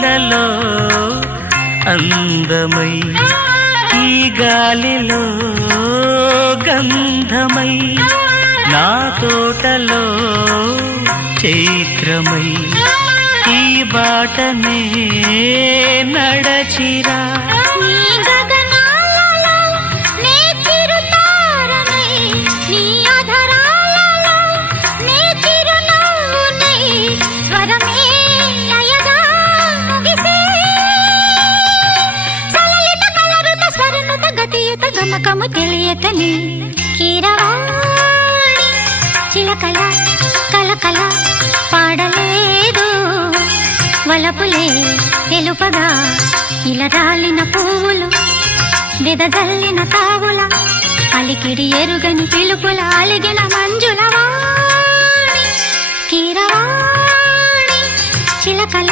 పూలలో అందమై ఈ గాలిలో గంధమై నా తోటలో చైత్రమై ఈ బాటనే నడచిరా గమకము తెలియకని కీరవాణి చిలకల కలకల పాడలేదు వలపులే తెలుపగా ఇలా రాలిన పువ్వులు వెదజల్లిన తావుల అలికిడి ఎరుగని పిలుపుల అలిగిన మంజుల వాణి కీరవాణి చిలకల